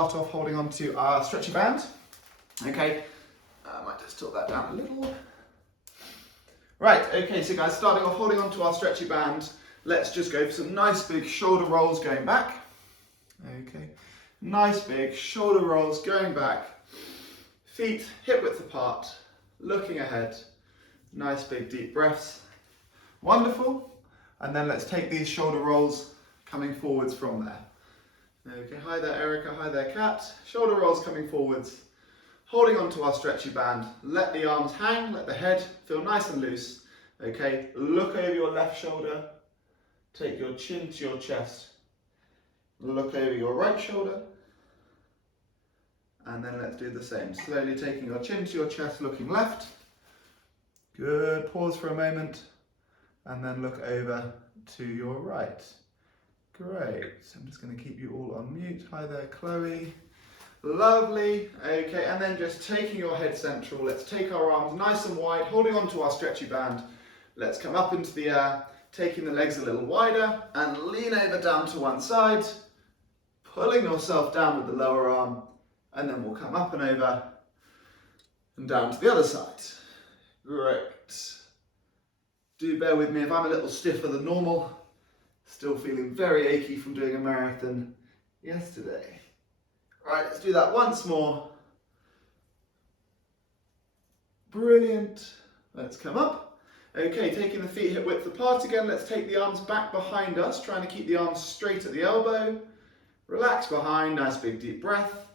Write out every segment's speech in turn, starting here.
Start off holding on to our stretchy band. Okay, I might just tilt that down a little. Right, okay, so guys, starting off holding on to our stretchy band, let's just go for some nice big shoulder rolls going back. Okay, nice big shoulder rolls going back. Feet hip width apart, looking ahead. Nice big deep breaths. Wonderful. And then let's take these shoulder rolls coming forwards from there. Okay, hi there Erica, hi there Kat. Shoulder rolls coming forwards, holding onto our stretchy band. Let the arms hang, let the head feel nice and loose. Okay, look over your left shoulder, take your chin to your chest. Look over your right shoulder. And then let's do the same. Slowly taking your chin to your chest, looking left. Good, pause for a moment. And then look over to your right. Great, I'm just going to keep you all on mute. Hi there, Chloe. Lovely. Okay, and then just taking your head central. Let's take our arms nice and wide, holding on to our stretchy band. Let's come up into the air, taking the legs a little wider, and lean over down to one side, pulling yourself down with the lower arm, and then we'll come up and over, and down to the other side. Great. Do bear with me if I'm a little stiffer than normal. Still feeling very achy from doing a marathon yesterday. Right, let's do that once more. Brilliant. Let's come up. Okay, taking the feet hip width apart again. Let's take the arms back behind us, trying to keep the arms straight at the elbow. Relax behind, nice big deep breath.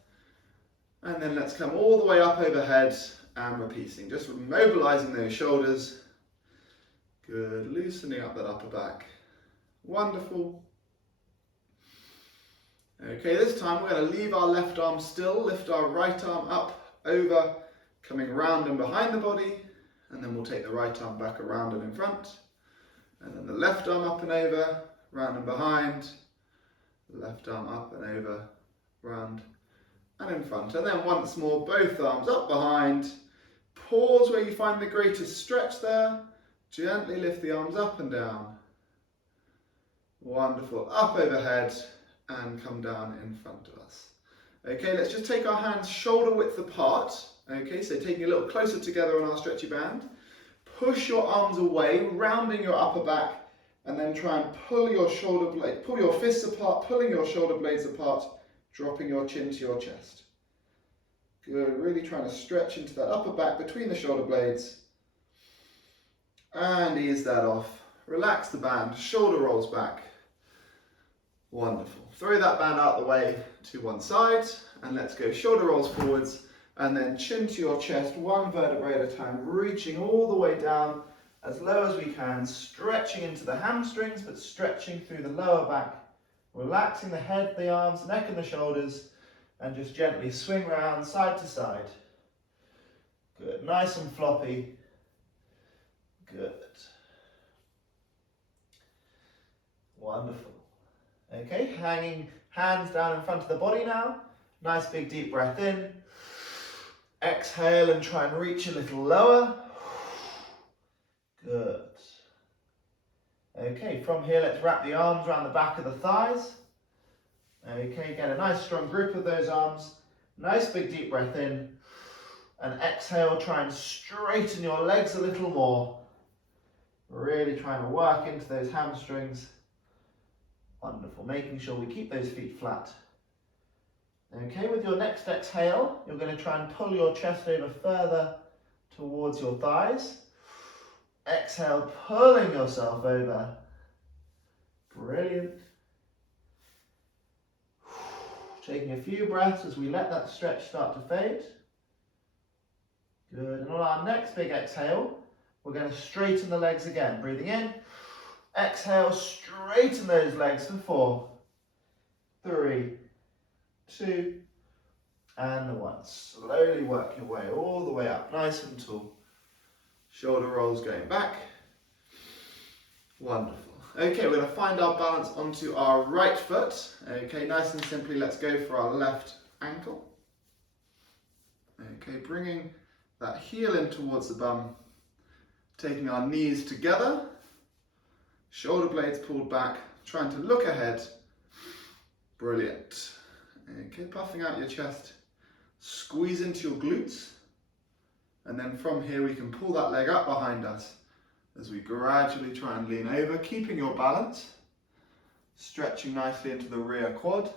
And then let's come all the way up overhead and repeating. Just mobilizing those shoulders. Good, loosening up that upper back. Wonderful. Okay, this time we're going to leave our left arm still, lift our right arm up, over, coming round and behind the body, and then we'll take the right arm back around and in front, and then the left arm up and over, round and behind, left arm up and over, round and in front, and then once more both arms up behind, pause where you find the greatest stretch there, gently lift the arms up and down. Wonderful, up overhead and come down in front of us. Okay, let's just take our hands shoulder width apart. Okay, so taking a little closer together on our stretchy band. Push your arms away, rounding your upper back, and then try and pull your shoulder blade, pull your fists apart, pulling your shoulder blades apart, dropping your chin to your chest. Good, really trying to stretch into that upper back between the shoulder blades. And ease that off. Relax the band, shoulder rolls back. Wonderful. Throw that band out the way to one side and let's go shoulder rolls forwards and then chin to your chest, one vertebrae at a time, reaching all the way down as low as we can, stretching into the hamstrings but stretching through the lower back, relaxing the head, the arms, neck and the shoulders, and just gently swing around side to side. Good, nice and floppy. Good. Wonderful. Okay, hanging hands down in front of the body now. Nice big deep breath in. Exhale and try and reach a little lower. Good. Okay, from here let's wrap the arms around the back of the thighs. Okay, get a nice strong grip of those arms. Nice big deep breath in. And exhale, try and straighten your legs a little more. Really trying to work into those hamstrings. Wonderful, making sure we keep those feet flat. Okay, with your next exhale, you're going to try and pull your chest over further towards your thighs. Exhale, pulling yourself over. Brilliant. Taking a few breaths as we let that stretch start to fade. Good, and on our next big exhale, we're going to straighten the legs again. Breathing in. Exhale, straighten those legs for 4, 3, 2, and 1. Slowly work your way all the way up, nice and tall. Shoulder rolls going back. Wonderful. Okay, we're going to find our balance onto our right foot. Okay, nice and simply, let's go for our left ankle. Okay, bringing that heel in towards the bum, taking our knees together. Shoulder blades pulled back, trying to look ahead. Brilliant. Okay, puffing out your chest, squeeze into your glutes, and then from here we can pull that leg up behind us as we gradually try and lean over, keeping your balance, stretching nicely into the rear quad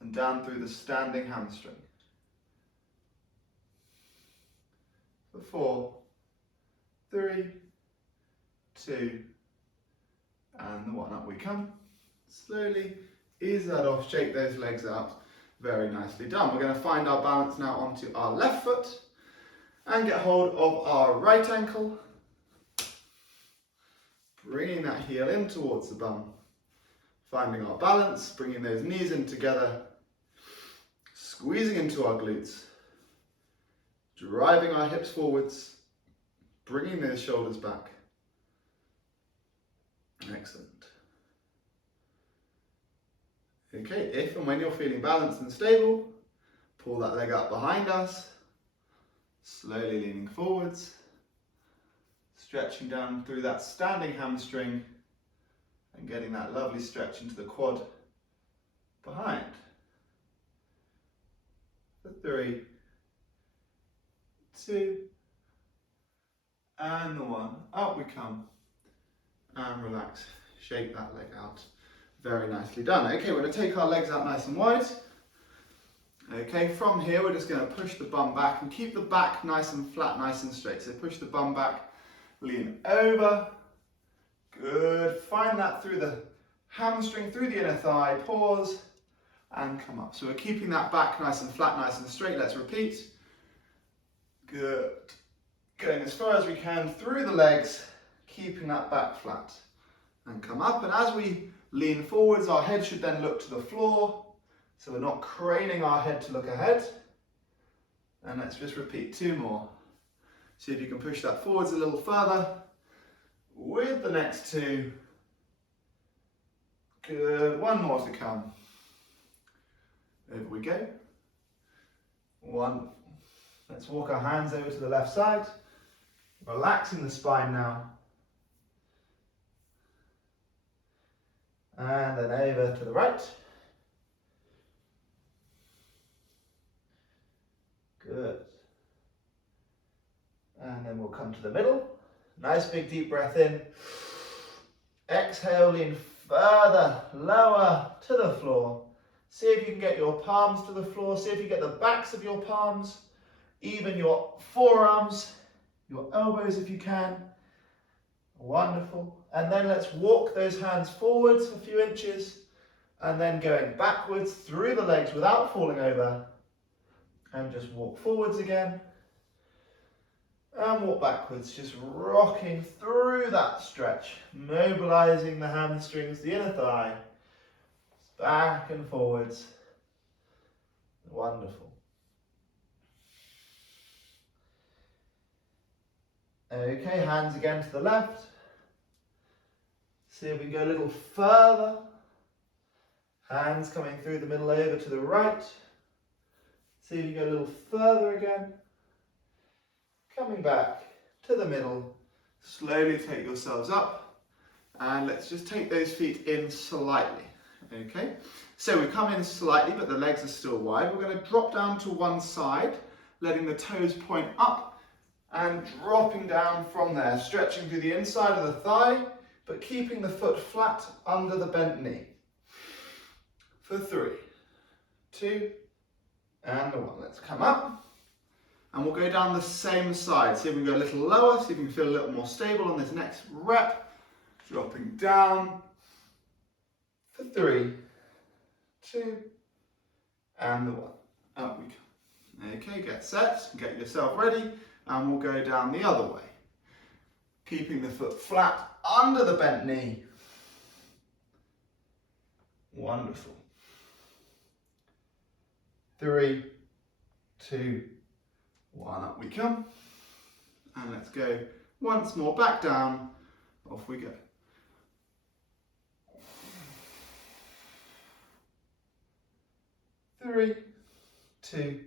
and down through the standing hamstring. For 4, 3, 2, and the 1. Up we come. Slowly ease that off, shake those legs out. Very nicely done. We're going to find our balance now onto our left foot and get hold of our right ankle, bringing that heel in towards the bum, finding our balance, bringing those knees in together, squeezing into our glutes, driving our hips forwards, bringing those shoulders back. Excellent. Okay, if and when you're feeling balanced and stable, pull that leg up behind us, slowly leaning forwards, stretching down through that standing hamstring and getting that lovely stretch into the quad behind. For 3, 2, and the 1. Up we come. And relax. Shake that leg out. Very nicely done. Okay, we're going to take our legs out nice and wide. Okay, from here we're just going to push the bum back and keep the back nice and flat, nice and straight. So push the bum back, lean over. Good. Find that through the hamstring, through the inner thigh. Pause and come up. So we're keeping that back nice and flat, nice and straight. Let's repeat. Good. Going as far as we can through the legs, keeping that back flat. And come up. And as we lean forwards, our head should then look to the floor. So we're not craning our head to look ahead. And let's just repeat 2 more. See if you can push that forwards a little further with the next 2. Good. 1 more to come. Over we go. 1. Let's walk our hands over to the left side. Relaxing the spine now. And then over to the right. Good. And then we'll come to the middle. Nice big deep breath in. Exhale, lean further, lower to the floor. See if you can get your palms to the floor. See if you get the backs of your palms, even your forearms, your elbows if you can. Wonderful. And then let's walk those hands forwards a few inches and then going backwards through the legs without falling over. And just walk forwards again. And walk backwards, just rocking through that stretch, mobilizing the hamstrings, the inner thigh, back and forwards. Wonderful. Okay, hands again to the left. See if we can go a little further. Hands coming through the middle over to the right. See if you go a little further again. Coming back to the middle. Slowly take yourselves up. And let's just take those feet in slightly. Okay, so we come in slightly, but the legs are still wide. We're going to drop down to one side, letting the toes point up and dropping down from there, stretching through the inside of the thigh, but keeping the foot flat under the bent knee. For 3, 2, and 1. Let's come up. And we'll go down the same side. See if we can go a little lower, see if we can feel a little more stable on this next rep. Dropping down. For 3, 2, and the 1. Up we come. Okay, get set, get yourself ready, and we'll go down the other way. Keeping the foot flat under the bent knee. Wonderful. 3, 2, 1, up we come. And let's go once more, back down, off we go. 3, 2,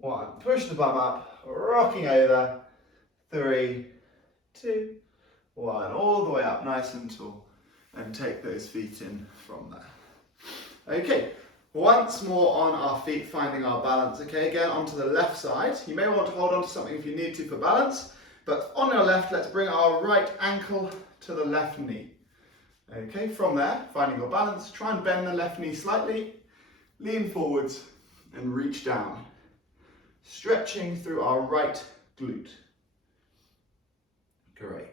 1. Push the bum up, rocking over. 3, 2, 1. All the way up, nice and tall. And take those feet in from there. Okay, Once more on our feet, finding our balance. Okay, again onto the left side. You may want to hold on to something if you need to for balance, but on your left, let's bring our right ankle to the left knee. Okay, from there, finding your balance, try and bend the left knee slightly, lean forwards and reach down, stretching through our right glute. Great.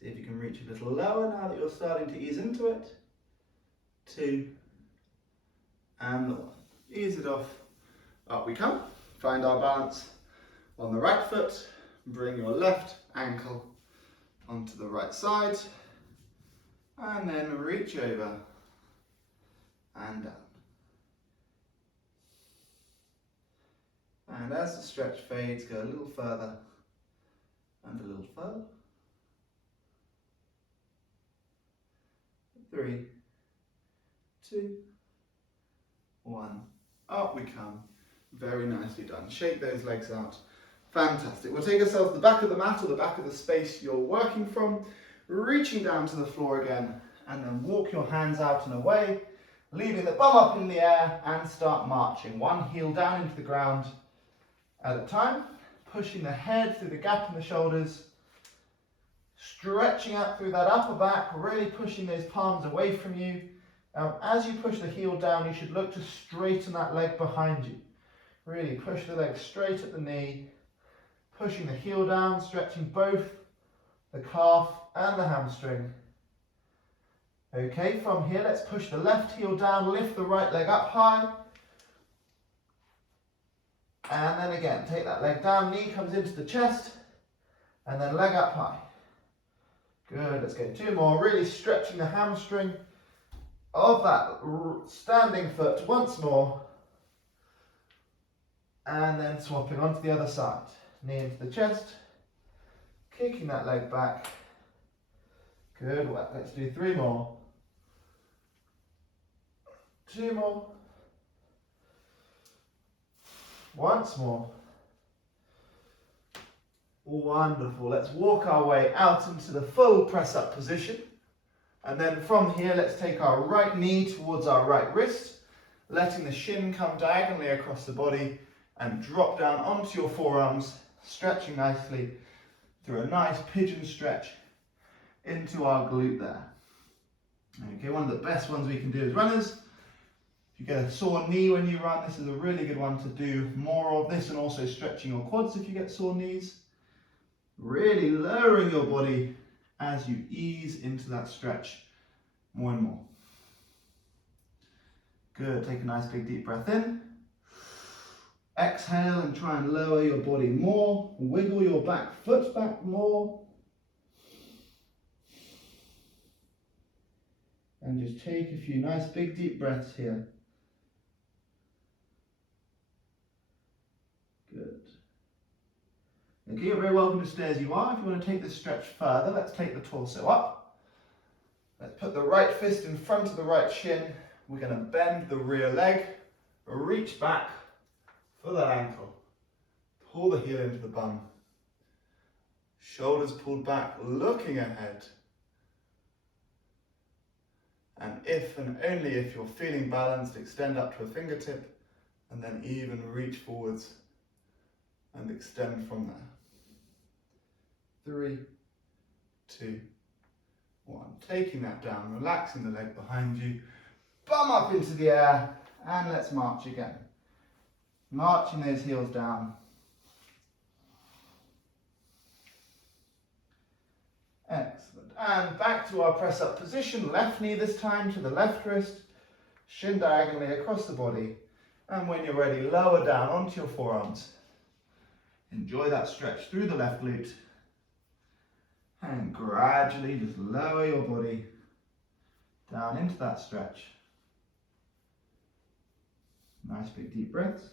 See if you can reach a little lower now that you're starting to ease into it. 2, and the 1. Ease it off. Up we come. Find our balance on the right foot. Bring your left ankle onto the right side. And then reach over and down. And as the stretch fades, go a little further and a little further. 3, 2, 1. Up we come. Very nicely done. Shake those legs out. Fantastic. We'll take ourselves to the back of the mat or the back of the space you're working from, reaching down to the floor again, and then walk your hands out and away, leaving the bum up in the air and start marching. One heel down into the ground at a time, pushing the head through the gap in the shoulders, stretching out through that upper back, really pushing those palms away from you. As you push the heel down, you should look to straighten that leg behind you. Really push the leg straight at the knee, pushing the heel down, stretching both the calf and the hamstring. Okay, from here, let's push the left heel down, lift the right leg up high. And then again, take that leg down, knee comes into the chest, and then leg up high. Good, let's go 2 more, really stretching the hamstring of that standing foot once more. And then swapping onto the other side. Knee into the chest, kicking that leg back. Good work, let's do 3 more. 2 more. Once more. Wonderful. Let's walk our way out into the full press up position. And then from here, let's take our right knee towards our right wrist, letting the shin come diagonally across the body and drop down onto your forearms, stretching nicely through a nice pigeon stretch into our glute there. Okay, one of the best ones we can do as runners. If you get a sore knee when you run, this is a really good one to do more of this, and also stretching your quads if you get sore knees. Really lowering your body as you ease into that stretch more and more. Good, take a nice big deep breath in. Exhale and try and lower your body more. Wiggle your back foot back more. And just take a few nice big deep breaths here. Good. Okay, you're very welcome to stay as you are. If you want to take this stretch further, let's take the torso up. Let's put the right fist in front of the right shin. We're going to bend the rear leg, reach back for that ankle. Pull the heel into the bum. Shoulders pulled back, looking ahead. And if and only if you're feeling balanced, extend up to a fingertip and then even reach forwards and extend from there. 3, 2, 1. Taking that down, relaxing the leg behind you, bum up into the air, and let's march again. Marching those heels down. Excellent. And back to our press up position, left knee this time to the left wrist, shin diagonally across the body. And when you're ready, lower down onto your forearms. Enjoy that stretch through the left glute. And gradually just lower your body down into that stretch. Nice big deep breaths.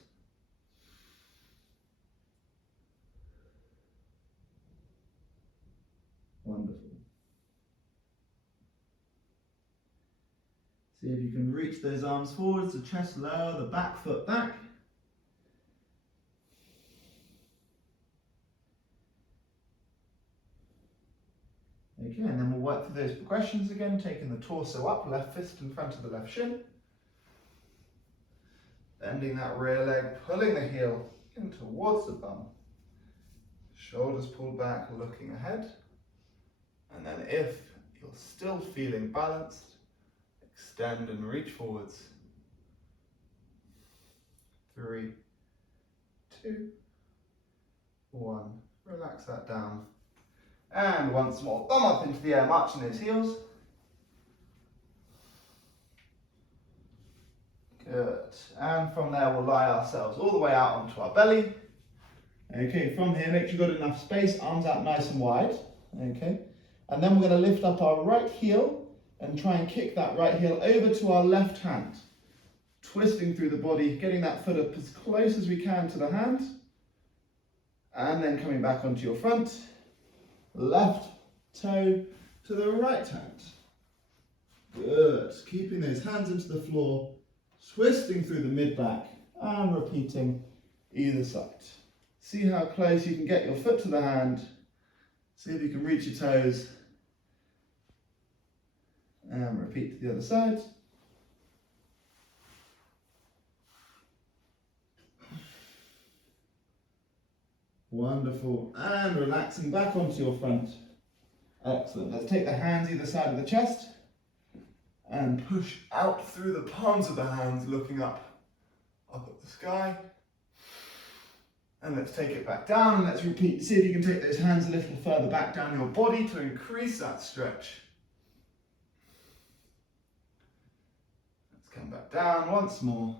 Wonderful. See if you can reach those arms forwards, the chest lower, the back foot back. work through those progressions again, taking the torso up, left fist in front of the left shin. Bending that rear leg, pulling the heel in towards the bum. Shoulders pulled back, looking ahead. And then if you're still feeling balanced, extend and reach forwards. 3, 2, 1. Relax that down. And once more, bum up into the air, marching those heels. Good. And from there, we'll lie ourselves all the way out onto our belly. Okay, from here, make sure you've got enough space, arms out nice and wide. Okay. And then we're going to lift up our right heel and try and kick that right heel over to our left hand. Twisting through the body, getting that foot up as close as we can to the hand. And then coming back onto your front. Left toe to the right hand. Good. Keeping those hands into the floor, twisting through the mid-back and repeating either side. See how close you can get your foot to the hand. See if you can reach your toes. And repeat to the other side. Wonderful. And relaxing back onto your front. Excellent. Let's take the hands either side of the chest and push out through the palms of the hands, looking up at the sky. And let's take it back down and let's repeat. See if you can take those hands a little further back down your body to increase that stretch. Let's come back down once more.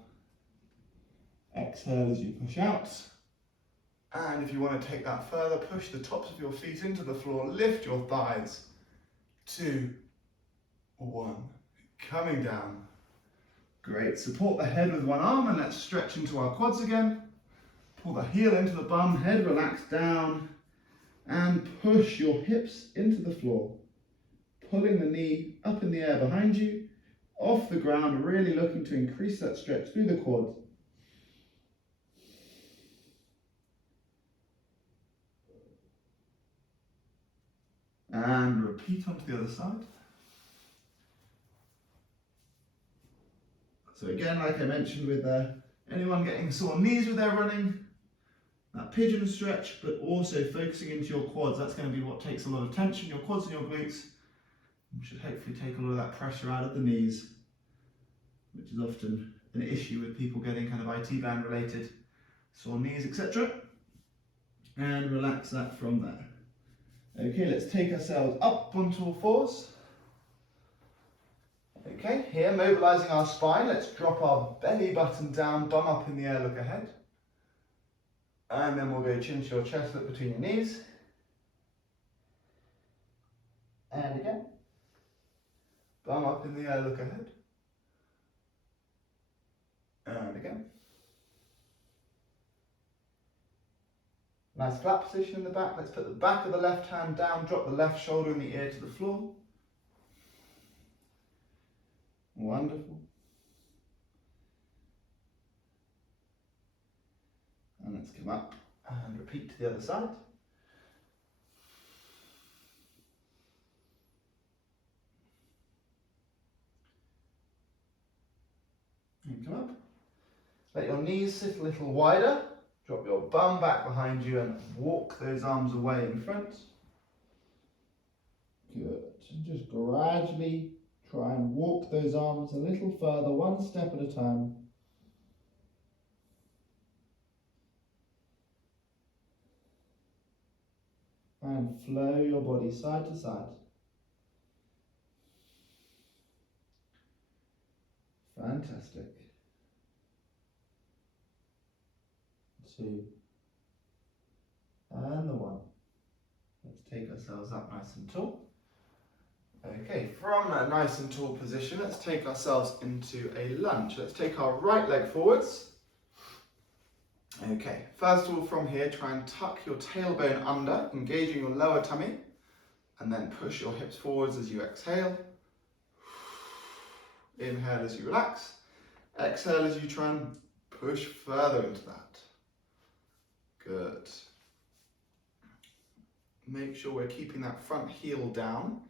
Exhale as you push out. And if you want to take that further, push the tops of your feet into the floor, lift your thighs. 2, 1. Coming down. Great. Support the head with one arm and let's stretch into our quads again. Pull the heel into the bum, head relaxed down, and push your hips into the floor. Pulling the knee up in the air behind you, off the ground, really looking to increase that stretch through the quads. And repeat onto the other side. So again, like I mentioned with anyone getting sore knees with their running, that pigeon stretch, but also focusing into your quads. That's going to be what takes a lot of tension, your quads and your glutes. We should hopefully take a lot of that pressure out of the knees, which is often an issue with people getting kind of IT band related sore knees, etc. And relax that from there. Okay, let's take ourselves up onto all fours. Okay, here mobilizing our spine, let's drop our belly button down, bum up in the air, look ahead. And then we'll go chin to your chest, look between your knees. And again. Bum up in the air, look ahead. And again. Nice flat position in the back. Let's put the back of the left hand down, drop the left shoulder in the ear to the floor. Wonderful. And let's come up and repeat to the other side. And come up. Let your knees sit a little wider. Drop your bum back behind you and walk those arms away in front. Good. And just gradually try and walk those arms a little further, one step at a time. And flow your body side to side. Fantastic. 2. And the 1. Let's take ourselves up nice and tall. Okay, from a nice and tall position, let's take ourselves into a lunge. Let's take our right leg forwards. Okay, first of all from here, try and tuck your tailbone under, engaging your lower tummy, and then push your hips forwards as you exhale. Inhale as you relax. Exhale as you try and push further into that. Good. Make sure we're keeping that front heel down.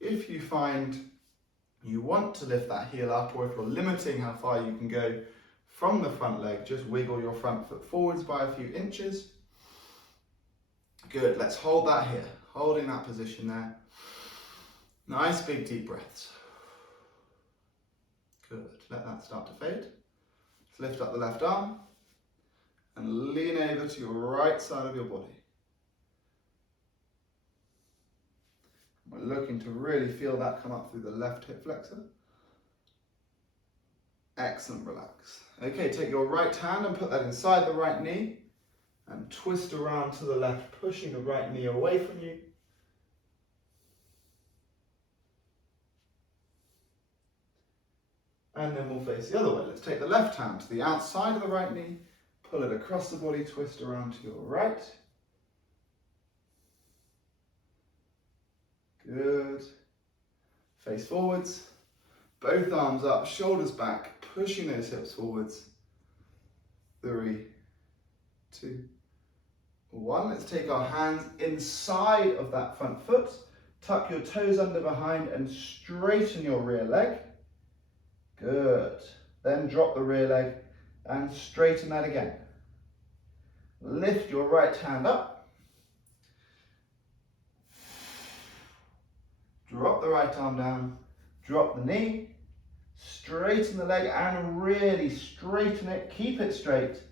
If you find you want to lift that heel up, or if you're limiting how far you can go from the front leg, just wiggle your front foot forwards by a few inches. Good, let's hold that here, holding that position there. Nice big deep breaths. Good, let that start to fade. Let's lift up the left arm and lean over to your right side of your body. We're looking to really feel that come up through the left hip flexor. Excellent, relax. Okay, take your right hand and put that inside the right knee and twist around to the left, pushing the right knee away from you. And then we'll face the other way. Let's take the left hand to the outside of the right knee, pull it across the body, twist around to your right. Good. Face forwards, both arms up, shoulders back, pushing those hips forwards. 3, 2, 1. Let's take our hands inside of that front foot, tuck your toes under behind and straighten your rear leg. Good. Then drop the rear leg and straighten that again. Lift your right hand up. Drop the right arm down, drop the knee, straighten the leg and really straighten it, keep it straight.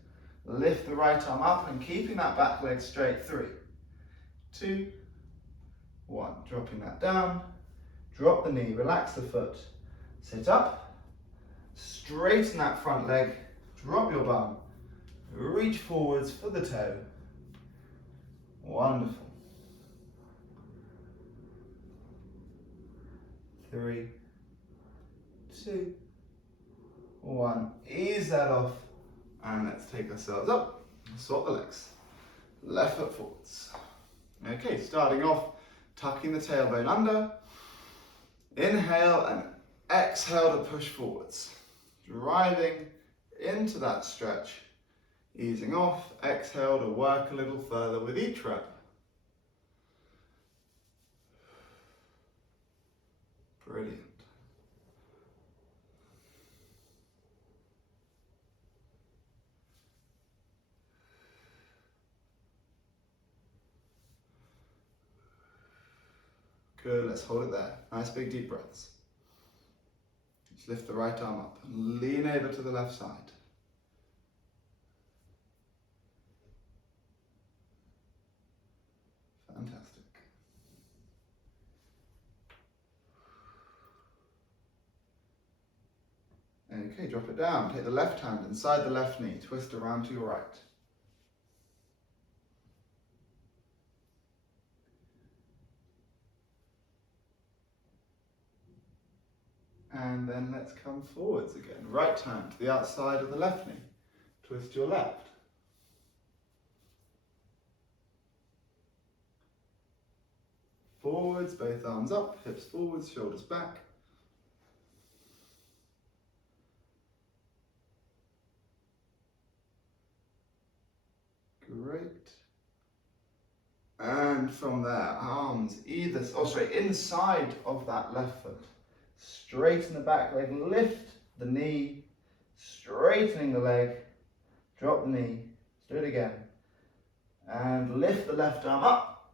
Lift the right arm up and keeping that back leg straight. 3, 2, 1. Dropping that down, drop the knee, relax the foot, sit up, straighten that front leg, drop your bum, reach forwards for the toe. Wonderful. 3, 2, 1. Ease that off and let's take ourselves up. Swap the legs. Left foot forwards. Okay, starting off, tucking the tailbone under. Inhale and exhale to push forwards. Driving into that stretch. Easing off, exhale to work a little further with each rep. Brilliant. Good, let's hold it there. Nice big deep breaths. Just lift the right arm up and lean over to the left side. Fantastic. Okay, drop it down. Take the left hand inside the left knee, twist around to your right. And then let's come forwards again. Right hand to the outside of the left knee, twist your left. Forwards, both arms up, hips forwards, shoulders back. Great. And from there, arms inside of that left foot. Straighten the back leg, lift the knee, straightening the leg, drop the knee, let's do it again. And lift the left arm up.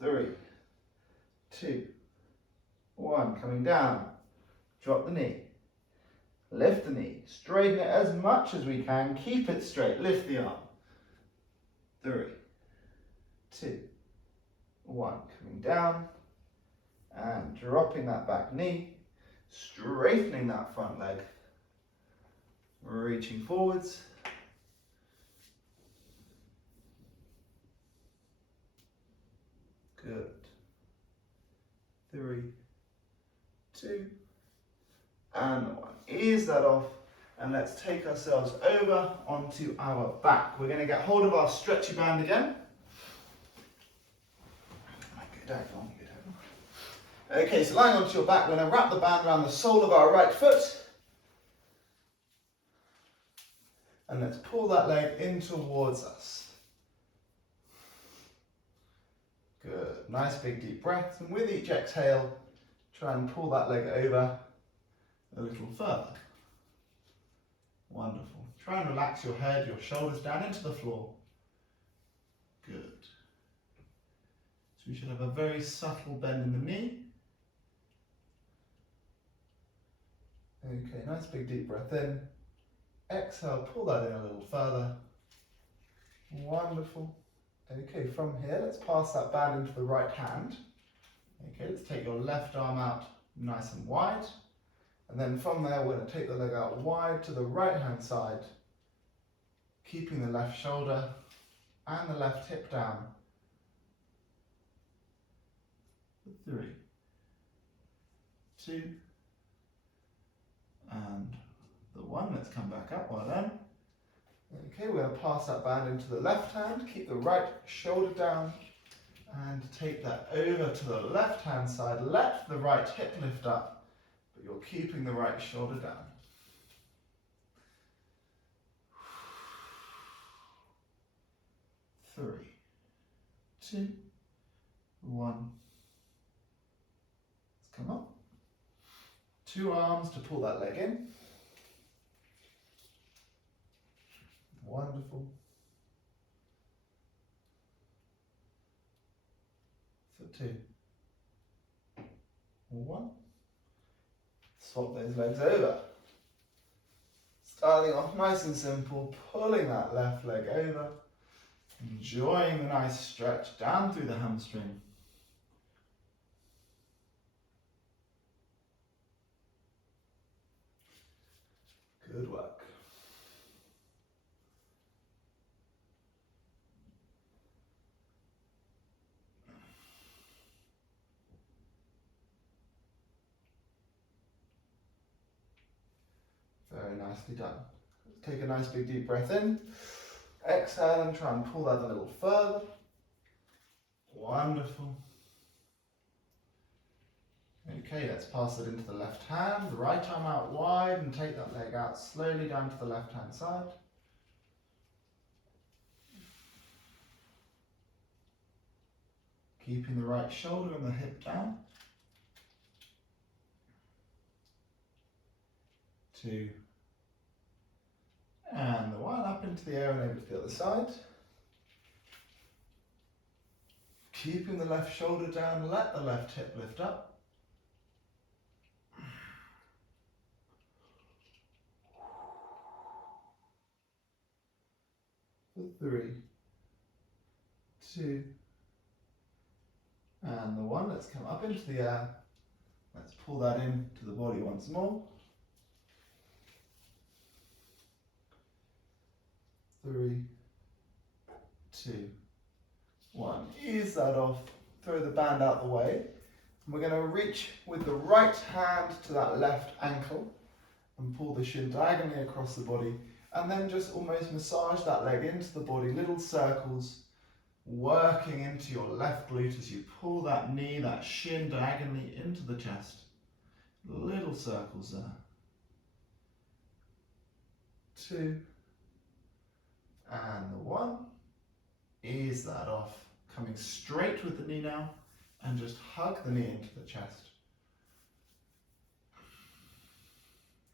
3, 2, 1, coming down. Drop the knee, lift the knee, straighten it as much as we can, keep it straight, lift the arm. 3, 2, 1, coming down and dropping that back knee, straightening that front leg, reaching forwards. Good. 3, 2, and 1. Ease that off and let's take ourselves over onto our back. We're going to get hold of our stretchy band again. Okay, so lying onto your back, we're going to wrap the band around the sole of our right foot. And let's pull that leg in towards us. Good. Nice big deep breaths. And with each exhale, try and pull that leg over a little further. Wonderful. Try and relax your head, your shoulders down into the floor. Good. So we should have a very subtle bend in the knee. Okay, nice big deep breath in. Exhale, pull that in a little further. Wonderful. Okay, from here, let's pass that band into the right hand. Okay, let's take your left arm out nice and wide. And then from there, we're going to take the leg out wide to the right hand side, keeping the left shoulder and the left hip down. 3, 2, and the 1. Let's come back up. Well done. Okay, we're going to pass that band into the left hand, keep the right shoulder down, and take that over to the left hand side. Let the right hip lift up, but you're keeping the right shoulder down. 3, 2, 1. Let's come up. 2 arms to pull that leg in. Wonderful. For 2. 1. Swap those legs over. Starting off nice and simple, pulling that left leg over, enjoying the nice stretch down through the hamstring. Good work. Very nicely done. Take a nice big deep breath in. Exhale and try and pull that a little further. Wonderful. Okay, let's pass it into the left hand, the right arm out wide, and take that leg out slowly down to the left hand side. Keeping the right shoulder and the hip down. 2, and the 1, up into the air and over to the other side. Keeping the left shoulder down, let the left hip lift up. 3, 2, and the 1. Let's come up into the air. Let's pull that in to the body once more. 3, 2, 1. Ease that off. Throw the band out the way. And we're going to reach with the right hand to that left ankle and pull the shin diagonally across the body. And then just almost massage that leg into the body, little circles, working into your left glute as you pull that knee, that shin diagonally into the chest. Little circles there. 2, and the 1. Ease that off, coming straight with the knee now, and just hug the knee into the chest.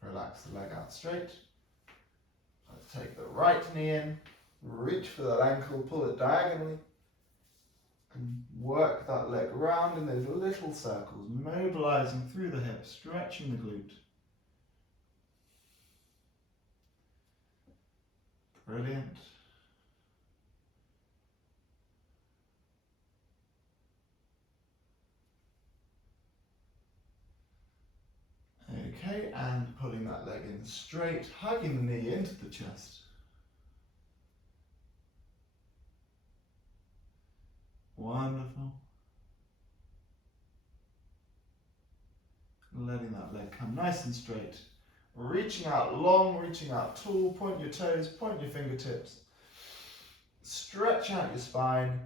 Relax the leg out straight. Let's take the right knee in, reach for that ankle, pull it diagonally, and work that leg round in those little circles, mobilizing through the hip, stretching the glute. Brilliant. Okay, and pulling that leg in straight, hugging the knee into the chest. Wonderful. Letting that leg come nice and straight. Reaching out long, reaching out tall, point your toes, point your fingertips. Stretch out your spine,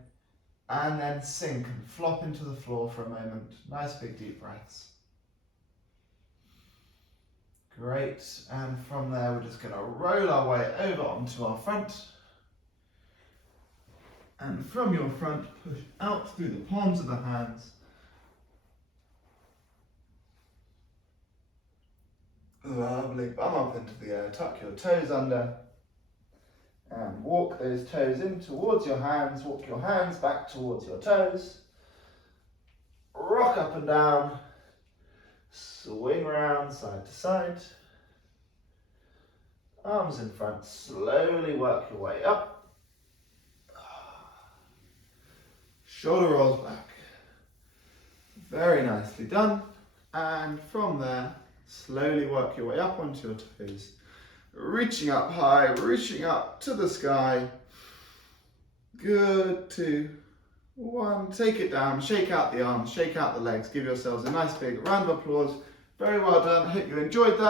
and then sink and flop into the floor for a moment. Nice big deep breaths. Great, and from there we're just going to roll our way over onto our front. And from your front, push out through the palms of the hands. Lovely. Bum up into the air. Tuck your toes under. And walk those toes in towards your hands. Walk your hands back towards your toes. Rock up and down. Swing around side to side. Arms in front. Slowly work your way up. Shoulder rolls back. Very nicely done. And from there, slowly work your way up onto your toes. Reaching up high, reaching up to the sky. Good. 2, 1. Take it down. Shake out the arms, shake out the legs. Give yourselves a nice big round of applause. Very well done. I hope you enjoyed that.